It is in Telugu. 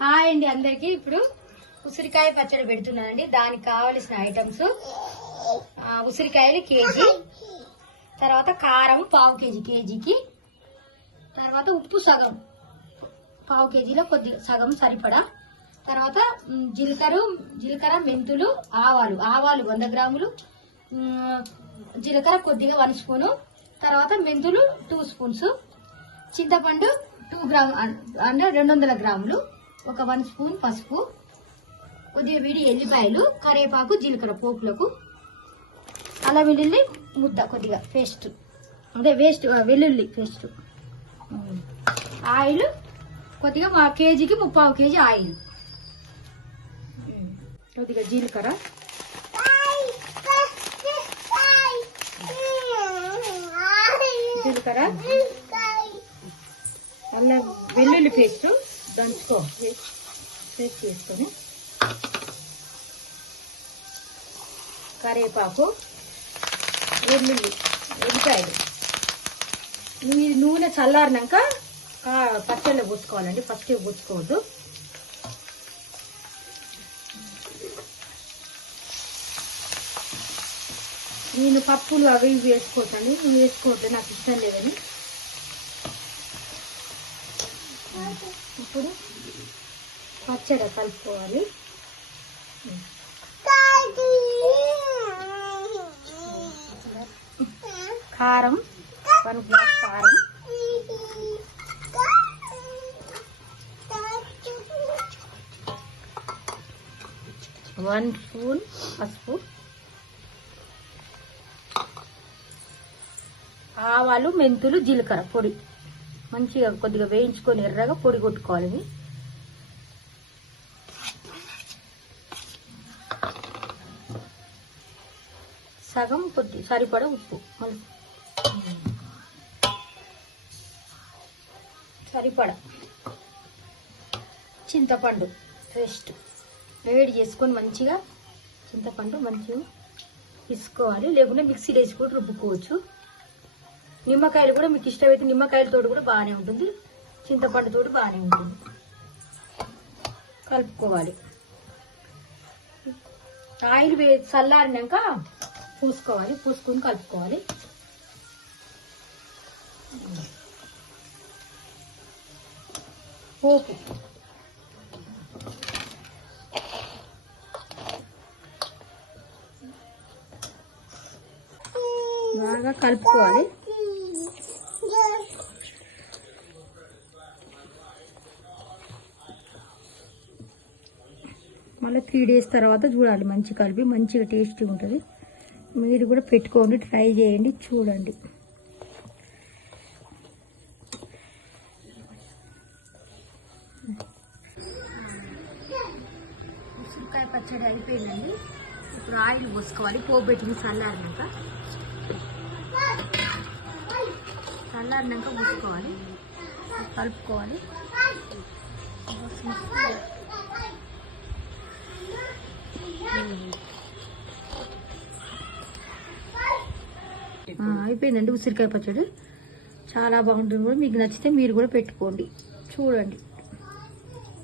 హాయ్ అండి అందరికి. ఇప్పుడు ఉసిరికాయ పచ్చడి పెడుతున్నానండి. దానికి కావలసిన ఐటమ్స్ ఉసిరికాయలు కేజీ, తర్వాత కారం పావు కేజీ, కేజీకి, తర్వాత ఉప్పు సగం, పావు కేజీలో కొద్దిగా సగం సరిపడా, తర్వాత జీలకర్ర మెంతులు, ఆవాలు 100 గ్రాములు, జీలకర్ర కొద్దిగా 1 స్పూను, తర్వాత మెంతులు 2 స్పూన్స్, చింతపండు 200 గ్రాములు, ఒక 1 స్పూన్ పసుపు, కొద్దిగా విడి ఎల్లిపాయలు, కరివేపాకు, జీలకర్ర పోపులకు, అల్లం వెల్లుల్లి ముద్ద కొద్దిగా పేస్ట్, వెల్లుల్లి పేస్ట్, ఆయిల్ కొద్దిగా మా కేజీకి 3/4 కేజీ ఆయిల్, కొద్దిగా జీలకర్ర, అల్లం వెల్లుల్లి పేస్ట్ పేస్ట్ చేసుకొని, కరివేపాకు, ఎల్లిపాయలు. ఈ నూనె చల్లారినాక పచ్చళ్ళు పోసుకోవాలండి, ఫస్ట్ పోసుకోవద్దు. నేను పప్పులు అవి ఇవి వేసుకోవచ్చండి, నువ్వు వేసుకోవద్దు, నాకు ఇష్టం లేదని. ఇప్పుడు పచ్చడి కలుపుకోవాలి. కారం 1 గ్లాస్ కారం, వన్ స్పూన్ పసుపు, ఆవాలు, మెంతులు, జీలకర్ర పొడి మంచిగా కొద్దిగా వేయించుకొని ఎర్రగా పొడి కొట్టుకోవాలి. సగం కొద్ది సరిపడా ఉప్పు, సరిపడా చింతపండు పేస్ట్ వేడి చేసుకొని మంచిగా చింతపండు మంచిగా తీసుకోవాలి, లేకుంటే మిక్సీలో వేసుకొని రుబ్బుకోవచ్చు. నిమ్మకాయలు కూడా మీకు ఇష్టమైతే నిమ్మకాయలతో కూడా బాగానే ఉంటుంది, చింతపండుతో బాగానే ఉంటుంది. కలుపుకోవాలి. ఆయిల్ చల్లారినాక పూసుకొని కలుపుకోవాలి. పోపు బాగా కలుపుకోవాలి. మళ్ళీ 3 డేస్ తర్వాత చూడాలి, మంచిగా టేస్టీ ఉంటుంది. మీరు కూడా పెట్టుకోండి, ట్రై చేయండి, చూడండి. ఉసిరికాయ పచ్చడి అయిపోయిందండి. ఇప్పుడు ఆయిల్ పోసుకోవాలి. పోపు పెట్టింది చల్లారినాక పోసుకోవాలి, కలుపుకోవాలి. అయిపోయిందండి ఉసిరికాయ పచ్చడి. చాలా బాగుంటుంది. కూడా మీకు నచ్చితే మీరు కూడా పెట్టుకోండి, చూడండి.